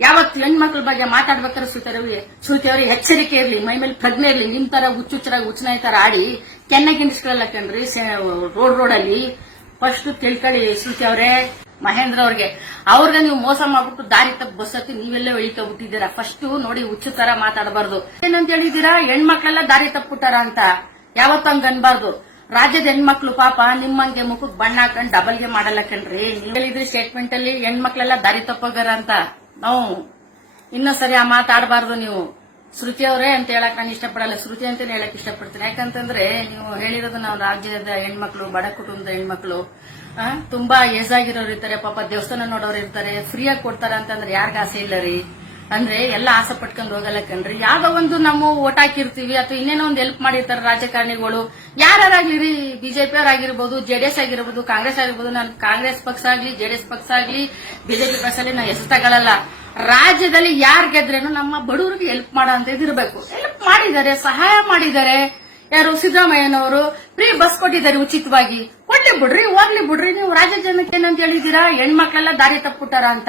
ಯಾವತ್ತು ಹೆಣ್ಮಕ್ಳ ಬಗ್ಗೆ ಮಾತಾಡ್ಬೇಕಾದ್ರೆ ಶ್ರುತಿ ಅವ್ರಿಗೆ ಶ್ರುತಿ ಅವ್ರಿಗೆ ಎಚ್ಚರಿಕೆ ಇರ್ಲಿ, ಮೈ ಮೇಲೆ ಪ್ರಜ್ಞೆ ಇರ್ಲಿ, ನಿಮ್ ತರ ಹುಚ್ಚುಚ್ಚರಾಗಿ ಹುಚ್ಚನಾಯಿ ತರ ಆಡಿ ಕೆನ್ನೆಗಿಂಡಿಸ್ಕೊಳ್ಳಲ್ಲ ಕಣ್ರಿ ರೋಡ್, ರೋಡಲ್ಲಿ. ಫಸ್ಟ್ ತಿಳ್ಕೊಳ್ಳಿ ಶ್ರುತಿ ಮಹೇಂದ್ರ ಅವ್ರಿಗೆ. ಅವ್ರಿಗೆ ನೀವು ಮೋಸ ಮಾಡ್ಬಿಟ್ಟು ದಾರಿ ತಪ್ಪ ಬಸ್ ಹತ್ತಿ ನೀವೆಲ್ಲ ಬಿಟ್ಟಿದ್ದೀರಾ? ಫಸ್ಟ್ ನೋಡಿ ಹುಚ್ಚು ತರ ಮಾತಾಡಬಾರ್ದು. ಏನಂತ ಹೇಳಿದೀರಾ ಹೆಣ್ಮಕ್ಳೆಲ್ಲ ದಾರಿ ತಪ್ಪಿಟ್ಟಾರ ಅಂತ. ಯಾವತ್ತು ಹಂಗ ಅನ್ಬಾರ್ದು. ರಾಜ್ಯದ ಹೆಣ್ಮಕ್ಳು ಪಾಪ ನಿಮ್ಮಂಗೆ ಮುಖಕ್ ಬಣ್ಣ ಹಾಕೊಂಡ್ ಡಬಲ್ಗೆ ಮಾಡಲ್ಲ ಕಣ್ರಿ. ನೀವು ಹೇಳಿದ್ರಿ ಸ್ಟೇಟ್ಮೆಂಟ್ ಅಲ್ಲಿ ಹೆಣ್ಮಕ್ಳೆಲ್ಲ ದಾರಿ ತಪ್ಪೋಗಾರ ಅಂತ. ನಾವು ಇನ್ನೂ ಸರಿ ಆ ಮಾತಾಡಬಾರ್ದು ನೀವು. ಶ್ರುತಿ ಅವರೇ ಅಂತ ಹೇಳಕ್ ನಾನು ಇಷ್ಟಪಡಲ್ಲ. ಶ್ರುತಿ ಅಂತ ಹೇಳಕ್ ಇಷ್ಟಪಡ್ತೀನಿ. ಯಾಕಂತಂದ್ರೆ ನೀವು ಹೇಳಿರೋದು ನಾವು ರಾಜ್ಯದ ಹೆಣ್ಮಕ್ಳು, ಬಡ ಕುಟುಂಬದ ಹೆಣ್ಮಕ್ಳು ತುಂಬಾ ಏಜ್ ಆಗಿರೋರು ಇರ್ತಾರೆ. ಪಾಪ ದೇವಸ್ಥಾನ ನೋಡೋರು ಇರ್ತಾರೆ. ಫ್ರೀಯಾಗಿ ಕೊಡ್ತಾರ ಅಂತಂದ್ರೆ ಯಾರಿಗ ಆಸೆ ಇಲ್ಲ ರೀ? ಅಂದ್ರೆ ಎಲ್ಲ ಆಸೆ ಪಟ್ಕೊಂಡು ಹೋಗಲ್ಲ ಕಣ್ರಿ. ಯಾವ್ದೋ ಒಂದು ನಾವು ಓಟ್ ಹಾಕಿರ್ತೀವಿ ಅಥವಾ ಇನ್ನೇನೋ ಒಂದು ಹೆಲ್ಪ್ ಮಾಡಿರ್ತಾರೆ ರಾಜಕಾರಣಿಗಳು. ಯಾರಾಗ್ಲಿ ರೀ? ಬಿಜೆಪಿ ಆಗಿರ್ಬೋದು ಜೆಡಿಎಸ್ ಆಗಿರ್ಬೋದು, ಕಾಂಗ್ರೆಸ್ ಆಗಿರ್ಬೋದು. ನಾನು ಕಾಂಗ್ರೆಸ್ ಪಕ್ಷ ಆಗ್ಲಿ ಜೆಡಿಎಸ್ ಪಕ್ಷ ಆಗ್ಲಿ ಬಿಜೆಪಿ ಪಕ್ಷ ನಾನು ಹೆಸರು ತಗೊಳ್ಳಲ್ಲ ರಾಜ್ಯದಲ್ಲಿ ಯಾರು ಗೆದ್ರೇನು ನಮ್ಮ ಬಡವರಿಗೆ ಹೆಲ್ಪ್ ಮಾಡೋ ಅಂತ ಇದಿರಬೇಕು. ಹೆಲ್ಪ್ ಮಾಡಿದ್ದಾರೆ, ಸಹಾಯ ಮಾಡಿದ್ದಾರೆ. ಯಾರು ಸಿದ್ದರಾಮಯ್ಯನವರು ಫ್ರೀ ಬಸ್ ಕೊಟ್ಟಿದ್ದಾರೆ ಉಚಿತವಾಗಿ. ಕೊಡ್ಲಿ ಬಿಡ್ರಿ, ಹೋಗ್ಲಿ ಬಿಡ್ರಿ, ನೀವು ರಾಜ್ಯ ಜನಕ್ಕೆ ಏನಂತ ಹೇಳಿದೀರಾ ಹೆಣ್ಮಕ್ಳೆಲ್ಲ ದಾರಿ ತಪ್ಪಿಟ್ಟಾರ ಅಂತ.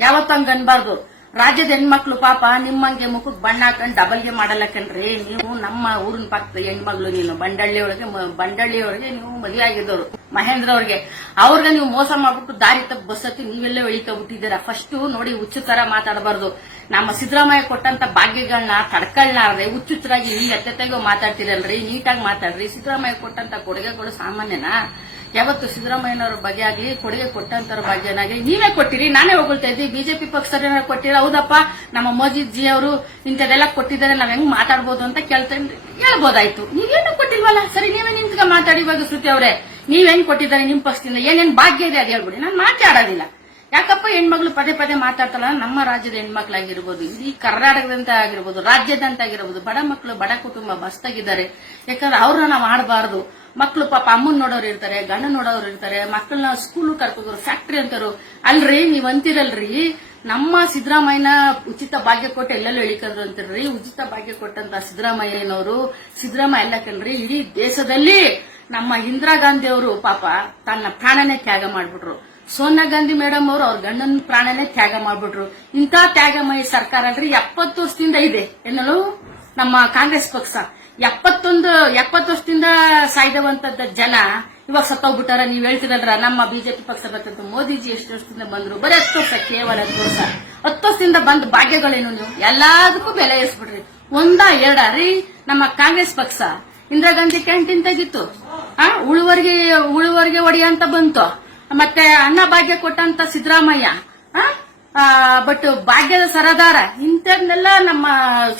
ಯಾವತ್ತಂಗ ಅನ್ಬಾರ್ದು. ರಾಜ್ಯದ ಹೆಣ್ಮಕ್ಳು ಪಾಪ ನಿಮ್ಮಂಗೆ ಮುಖಕ್ ಬಣ್ಣ ಹಾಕೊಂಡು ಡಬಲ್ಗೆ ಮಾಡಲ್ಲ ಕಣ್ರಿ ನೀವು ನಮ್ಮ ಊರಿನ ಪಕ್ಕದ ಹೆಣ್ಮಗಳು ನೀನು ಬಂಡಳ್ಳಿ ಒಳಗೆ ಬಂಡಳ್ಳಿ ನೀವು ಮದುವೆ ಆಗಿದ್ದವರು ಮಹೇಂದ್ರ ಅವ್ರಿಗೆ ಅವ್ರಿಗೆ ನೀವು ಮೋಸ ಮಾಡ್ಬಿಟ್ಟು ದಾರಿ ತಪ್ಪ ಬಸ್ಸತ್ತಿ ನೀವೆಲ್ಲೇ ಎಳಿತಾ ಬಿಟ್ಟಿದ್ದೀರಾ ಫಸ್ಟ್ ನೋಡಿ ಹುಚ್ಚು ತರ ಮಾತಾಡಬಾರ್ದು. ನಮ್ಮ ಸಿದ್ದರಾಮಯ್ಯ ಕೊಟ್ಟಂತ ಭಾಗ್ಯಗಳನ್ನ ತಡ್ಕೊಳ್ಳಾರ್ದೆ ಹುಚ್ಚುಚ್ಚರಾಗಿ ನೀವು ಎತ್ತೆತ್ತಾಗೋ ಮಾತಾಡ್ತಿರಲ್ರಿ, ನೀಟಾಗಿ ಮಾತಾಡ್ರಿ. ಸಿದ್ದರಾಮಯ್ಯ ಕೊಟ್ಟಂತ ಕೊಡುಗೆಗಳು ಸಾಮಾನ್ಯನಾ? ಯಾವತ್ತು ಸಿದ್ದರಾಮಯ್ಯನವ್ರ ಬಗ್ಗೆ ಆಗ್ಲಿ, ಕೊಡುಗೆ ಕೊಟ್ಟಂತರ ಭಾಗ್ಯನಾಗಿ ನೀವೇ ಕೊಟ್ಟಿರಿ, ನಾನೇ ಹೊಗಳ್ತಾ ಇದ್ದೀವಿ ಬಿಜೆಪಿ ಪಕ್ಷದ ಕೊಟ್ಟಿರ ಹೌದಪ್ಪ, ನಮ್ಮ ಮೋದಿಜಿ ಅವರು ಇಂಥದೆಲ್ಲ ಕೊಟ್ಟಿದ್ದಾರೆ, ನಾವ್ ಹೆಂಗ್ ಮಾತಾಡ್ಬೋದು ಅಂತ ಕೇಳ್ತೇನೆ. ಹೇಳ್ಬೋದಾಯ್ತು. ನೀವೇನು ಕೊಟ್ಟಿಲ್ವಲ್ಲ? ಸರಿ, ನೀವೇ ನಿಂತ್ಕ ಮಾತಾಡಿ ಇವಾಗ ಶ್ರುತಿ ಅವರೇ. ಹೆಂಗ್ ಕೊಟ್ಟಿದ್ದಾರೆ ನಿಮ್ ಪಕ್ಷದಿಂದ? ಏನೇನ್ ಭಾಗ್ಯ ಇದೆ ಅದು ಹೇಳ್ಬಿಡಿ. ನಾನು ಮಾತಾಡೋದಿಲ್ಲ. ಯಾಕಪ್ಪ ಹೆಣ್ಮಕ್ಳು ಪದೇ ಪದೇ ಮಾತಾಡ್ತಲ್ಲ ನಮ್ಮ ರಾಜ್ಯದ ಹೆಣ್ಮಕ್ಳಾಗಿರ್ಬೋದು, ಇಡೀ ಕರ್ನಾಟಕದಂತ ಆಗಿರ್ಬೋದು, ರಾಜ್ಯದಂತ ಆಗಿರ್ಬೋದು, ಬಡ ಮಕ್ಕಳು ಬಡ ಕುಟುಂಬ ಬಸ್ತಾಗಿದ್ದಾರೆ. ಯಾಕಂದ್ರೆ ಅವ್ರನ್ನ ನಾವು ಆಡಬಾರ್ದು ಮಕ್ಕಳು ಪಾಪ ಅಮ್ಮನ್ ನೋಡೋರು ಇರ್ತಾರೆ, ಗಂಡ ನೋಡೋರು ಇರ್ತಾರೆ ಮಕ್ಕಳನ್ನ ಸ್ಕೂಲ್ ಕರ್ಕೋದ್ರು ಫ್ಯಾಕ್ಟ್ರಿ ಅಂತಾರು ಅಲ್ರಿ, ನೀವ್ ಅಂತಿರಲ್ರಿ? ನಮ್ಮ ಸಿದ್ದರಾಮಯ್ಯನ ಉಚಿತ ಭಾಗ್ಯ ಕೊಟ್ಟು ಎಲ್ಲೆಲ್ಲೂ ಇಳಿಕಂದ್ರು ಅಂತಿರ್ರಿ? ಉಚಿತ ಭಾಗ್ಯ ಕೊಟ್ಟಂತ ಸಿದ್ದರಾಮಯ್ಯನವರು, ಸಿದ್ದರಾಮಯ್ಯ ಎಲ್ಲ ಕಲ್ರಿ ಇಡೀ ದೇಶದಲ್ಲಿ ನಮ್ಮ ಇಂದಿರಾ ಗಾಂಧಿ ಅವರು ಪಾಪ ತನ್ನ ಪ್ರಾಣನೇ ತ್ಯಾಗ ಮಾಡ್ಬಿಟ್ರು. ಸೋನಿಯಾ ಗಾಂಧಿ ಮೇಡಮ್ ಅವರು ಅವ್ರ ಗಂಡನ ಪ್ರಾಣನೇ ತ್ಯಾಗ ಮಾಡ್ಬಿಟ್ರು. ಇಂಥ ತ್ಯಾಗಮಯ ಸರ್ಕಾರ ಅಲ್ರಿ ಎಪ್ಪತ್ತು ವರ್ಷದಿಂದ ಇದೆ. ಎನ್ನಲು ನಮ್ಮ ಕಾಂಗ್ರೆಸ್ ಪಕ್ಷ. ಎಪ್ಪತ್ತೊಂದು, ಎಪ್ಪತ್ತು ವರ್ಷದಿಂದ ಸಾಯ್ದವಂತದ್ದ ಜನ ಇವಾಗ ಸತ್ತೋಗ್ಬಿಟ್ಟಾರ. ನೀವ್ ಹೇಳ್ತಿರಲ್ರ, ನಮ್ಮ ಬಿಜೆಪಿ ಪಕ್ಷ ಬರ್ತಂತ ಮೋದಿಜಿ ಎಷ್ಟು ವರ್ಷದಿಂದ ಬಂದ್ರು? ಬರೀ ಹತ್ತು ವರ್ಷ, ಕೇವಲ ಹತ್ತು ವರ್ಷ. ಹತ್ತು ವರ್ಷದಿಂದ ಬಂದ ಭಾಗ್ಯಗಳೇನು ನೀವು? ಎಲ್ಲದಕ್ಕೂ ಬೆಲೆ ಇಸ್ಬಿಡ್ರಿ ಒಂದ, ಎರಡ. ರೀ, ನಮ್ಮ ಕಾಂಗ್ರೆಸ್ ಪಕ್ಷ ಇಂದಿರಾ ಗಾಂಧಿ ಕ್ಯಾಂಟೀನ್ ತೆಗಿತ್ತು ಆ, ಉಳುವರಿಗೆ ಉಳುವರಿಗೆ ಒಡೆಯ ಅಂತ ಬಂತು. ಮತ್ತೆ ಅನ್ನ ಭಾಗ್ಯ ಕೊಟ್ಟಂತ ಸಿದ್ದರಾಮಯ್ಯ ಬಟ್ ಭಾಗ್ಯದ ಸರದಾರ, ಇಂಥದ್ನೆಲ್ಲ ನಮ್ಮ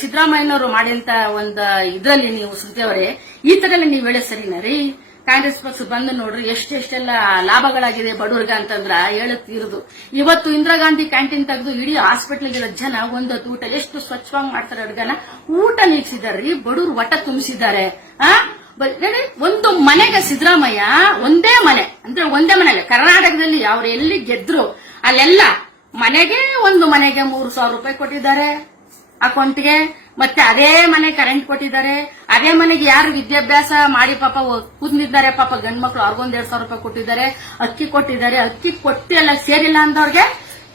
ಸಿದ್ದರಾಮಯ್ಯನವರು ಮಾಡಿದಂತ ಒಂದು ಇದ್ರಲ್ಲಿ ನೀವು ಸುದ್ದಿಯವರೇ ಈ ತರ ಎಲ್ಲ ನೀವು ಹೇಳಿ ಸರಿನಾ ರೀ? ಕಾಂಗ್ರೆಸ್ ಪಕ್ಷ ಬಂದು ನೋಡ್ರಿ, ಎಷ್ಟೆಷ್ಟೆಲ್ಲ ಲಾಭಗಳಾಗಿದೆ ಬಡವರ್ಗ ಅಂತಂದ್ರ ಹೇಳುತ್ತಿರುದು. ಇವತ್ತು ಇಂದಿರಾ ಗಾಂಧಿ ಕ್ಯಾಂಟೀನ್ ತೆಗೆದು ಇಡೀ ಹಾಸ್ಪಿಟಲ್ಗೆ ಜನ ಒಂದೊತ್ತು ಊಟ ಎಷ್ಟು ಸ್ವಚ್ಛವಾಗಿ ಮಾಡ್ತಾರೆ ಅಡ್ಗನ, ಊಟ ನೀಡ್ಸಿದಾರ್ರಿ ಬಡವ್ರು ಒಟ್ಟ ತುಂಬಿಸಿದ್ದಾರೆ. ಒಂದು ಮನೆಗೆ ಸಿದ್ದರಾಮಯ್ಯ ಒಂದೇ ಅಂದ್ರೆ ಒಂದೇ ಮನೆಗೆ. ಕರ್ನಾಟಕದಲ್ಲಿ ಅವ್ರು ಎಲ್ಲಿ ಗೆದ್ರು, ಅಲ್ಲೆಲ್ಲ ಮನೆಗೆ ಒಂದು ಮನೆಗೆ ಮೂರು ಸಾವಿರ ರೂಪಾಯಿ ಕೊಟ್ಟಿದ್ದಾರೆ ಅಕೌಂಟ್ಗೆ. ಮತ್ತೆ ಅದೇ ಮನೆ ಕರೆಂಟ್ ಕೊಟ್ಟಿದ್ದಾರೆ. ಅದೇ ಮನೆಗೆ ಯಾರು ವಿದ್ಯಾಭ್ಯಾಸ ಮಾಡಿ ಪಾಪ ಕೂತಿದ್ದಾರೆ ಪಾಪ ಗಂಡ್ ಮಕ್ಳು ಅವ್ರಿಗೊಂದ್ ಎರಡ್ ಸಾವಿರ ರೂಪಾಯಿ ಕೊಟ್ಟಿದ್ದಾರೆ. ಅಕ್ಕಿ ಕೊಟ್ಟಿದ್ದಾರೆ. ಅಕ್ಕಿ ಕೊಟ್ಟು ಎಲ್ಲ ಸೇರಿಲ್ಲ ಅಂದವ್ರಿಗೆ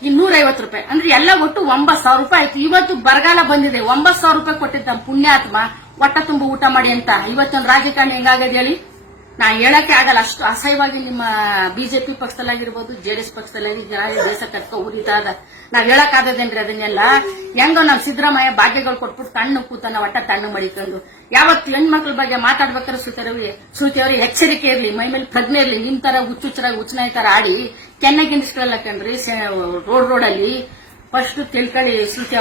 ಇನ್ನೂರ ಐವತ್ತು ರೂಪಾಯಿ. ಅಂದ್ರೆ ಎಲ್ಲ ಒಟ್ಟು ಒಂಬತ್ ಸಾವಿರ ರೂಪಾಯಿ ಆಯ್ತು. ಇವತ್ತು ಬರಗಾಲ ಬಂದಿದೆ. ಒಂಬತ್ ಸಾವಿರ ರೂಪಾಯಿ ಕೊಟ್ಟಿದ್ದ ಪುಣ್ಯಾತ್ಮ, ಹೊಟ್ಟ ತುಂಬ ಊಟ ಮಾಡಿ ಅಂತ. ಇವತ್ತೊಂದು ರಾಜಕಾರಣಿ ಹೆಂಗಾಗದೆ ಹೇಳಿ? ನಾ ಹೇಳಕ್ಕೆ ಆಗಲ್ಲ, ಅಷ್ಟು ಅಸಹ್ಯವಾಗಿ ನಿಮ್ಮ ಬಿಜೆಪಿ ಪಕ್ಷದಲ್ಲಾಗಿರ್ಬೋದು ಜೆಡಿಎಸ್ ಪಕ್ಷದಲ್ಲಾಗಿ ಜನ ದೇಶ ಕಟ್ಕ ಉರಿತಾ ಅದ. ನಾವ್ ಹೇಳಕ್ ಆದದೇನ್ರಿ ಅದನ್ನೆಲ್ಲ? ಹೆಂಗೋ ನಮ್ ಸಿದ್ದರಾಮಯ್ಯ ಭಾಗ್ಯಗಳು ಕೊಟ್ಬಿಟ್ಟು ತಣ್ಣು ಕೂತನ ಒಟ್ಟ ತಣ್ಣು ಮಡಿಕೊಂಡು. ಯಾವತ್ತು ಹೆಣ್ಮಕ್ಳ ಬಗ್ಗೆ ಮಾತಾಡ್ಬೇಕಾದ್ರೆ ಶ್ರುತಿಯವ್ರಿಗೆ ಶ್ರುತಿಯವ್ರಿಗೆ ಎಚ್ಚರಿಕೆ ಇರ್ಲಿ, ಮೈ ಮೇಲೆ ಪ್ರಜ್ಞೆ ಇರ್ಲಿ, ನಿಮ್ ತರ ಹುಚ್ಚುಚ್ಚರಾಗಿ, ಹುಚ್ಚನಾಯ್ ತರ ಆಡಿ ಕೆನ್ನೆಗಿಂಡಿಸ್ಕೊಳ್ಳಲ್ಲ ಕಣ್ರಿ ರೋಡ್ ರೋಡ್ ಅಲ್ಲಿ ಫಸ್ಟ್ ತಿಳ್ಕೊಳ್ಳಿ ಶ್ರುತಿ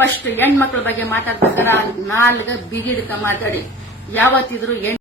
ಫಸ್ಟ್ ಹೆಣ್ಮಕ್ಳ ಬಗ್ಗೆ ಮಾತಾಡ್ಬೇಕಾದ್ರೆ ನಾಲ್ಗ ಬಿಗಿಡ್ಕ ಮಾತಾಡಿ. ಯಾವತ್ತಿದ್ರು ಹೆಣ್